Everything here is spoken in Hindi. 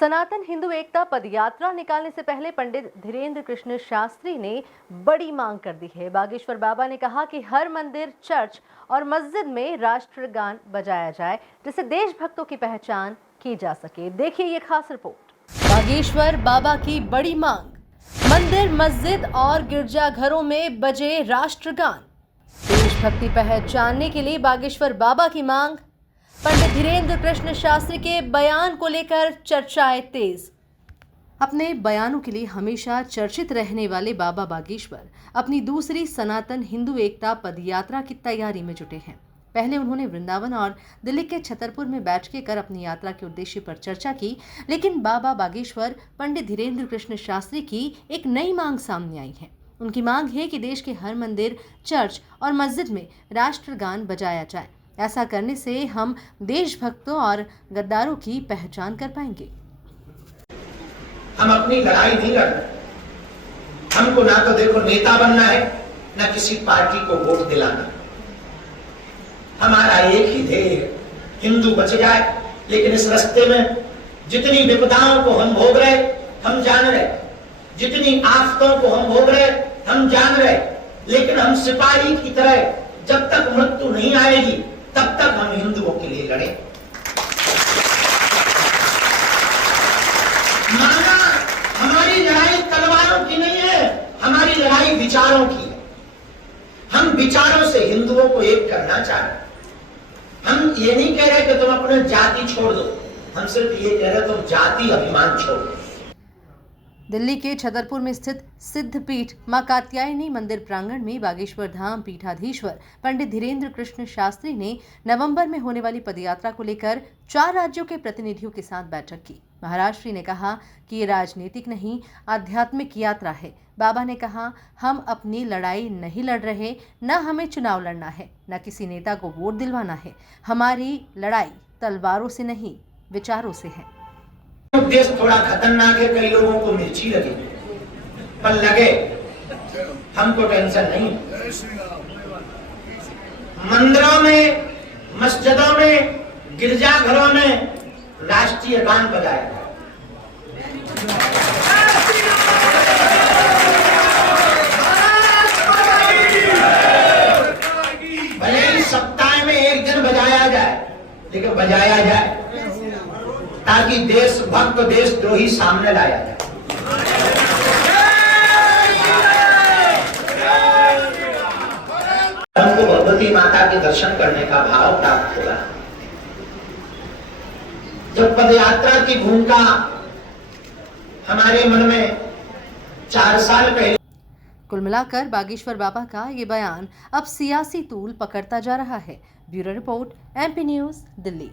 सनातन हिंदू एकता पदयात्रा निकालने से पहले पंडित धीरेन्द्र कृष्ण शास्त्री ने बड़ी मांग कर दी है। बागेश्वर बाबा ने कहा कि हर मंदिर, चर्च और मस्जिद में राष्ट्रगान बजाया जाए, जिससे देशभक्तों की पहचान की जा सके। देखिए ये खास रिपोर्ट। बागेश्वर बाबा की बड़ी मांग, मंदिर, मस्जिद और गिरजाघरों में बजे राष्ट्रगान। देशभक्ति पहचानने के लिए बागेश्वर बाबा की मांग। पंडित धीरेन्द्र कृष्ण शास्त्री के बयान को लेकर चर्चाएं तेज। अपने बयानों के लिए हमेशा चर्चित रहने वाले बाबा बागेश्वर अपनी दूसरी सनातन हिंदू एकता पदयात्रा की तैयारी में जुटे हैं। पहले उन्होंने वृंदावन और दिल्ली के छतरपुर में बैठ के कर अपनी यात्रा के उद्देश्य पर चर्चा की, लेकिन बाबा बागेश्वर पंडित धीरेन्द्र कृष्ण शास्त्री की एक नई मांग सामने आई है। उनकी मांग है कि देश के हर मंदिर, चर्च और मस्जिद में राष्ट्रगान बजाया जाए। ऐसा करने से हम देशभक्तों और गद्दारों की पहचान कर पाएंगे। हम अपनी लड़ाई नहीं लड़ रहे। हमको ना तो देखो नेता बनना है, ना किसी पार्टी को वोट दिलाना। हमारा एक ही ध्येय है, हिंदू बच जाए। लेकिन इस रास्ते में जितनी विपदाओं को हम भोग रहे, हम जान रहे, जितनी आफतों को हम भोग रहे, हम जान रहे, लेकिन हम सिपाही की तरह जब तक मृत्यु नहीं आएगी तब तक हम हिंदुओं के लिए लड़े। माना हमारी लड़ाई तलवारों की नहीं है, हमारी लड़ाई विचारों की है। हम विचारों से हिंदुओं को एक करना चाहते हैं। हम ये नहीं कह रहे कि तुम अपने जाति छोड़ दो, हम सिर्फ ये कह रहे तुम जाति अभिमान छोड़ दो। दिल्ली के छतरपुर में स्थित सिद्धपीठ मां कात्यायनी मंदिर प्रांगण में बागेश्वर धाम पीठाधीश्वर पंडित धीरेन्द्र कृष्ण शास्त्री ने नवंबर में होने वाली पदयात्रा को लेकर 4 राज्यों के प्रतिनिधियों के साथ बैठक की। महाराष्ट्र ने कहा कि ये राजनीतिक नहीं, आध्यात्मिक यात्रा है। बाबा ने कहा, हम अपनी लड़ाई नहीं लड़ रहे, न हमें चुनाव लड़ना है, न किसी नेता को वोट दिलवाना है। हमारी लड़ाई तलवारों से नहीं, विचारों से है। देश थोड़ा खतरनाक है, कई लोगों को मिर्ची लगे, पर लगे, हमको टेंशन नहीं। मंदिरों में, मस्जिदों में, गिरजाघरों में राष्ट्रीय गान बजाया जाए। भले ही सप्ताह में एक दिन बजाया जाए, लेकिन बजाया जाए ताकि देशभक्त, देशद्रोही सामने लाया जाए। हमको भगवती माता के दर्शन करने का भाव प्राप्त होगा। जब पदयात्रा की भूमिका हमारे मन में 4 साल पहले। कुल मिलाकर बागेश्वर बाबा का ये बयान अब सियासी तूल पकड़ता जा रहा है। Bureau report, MP news, Delhi.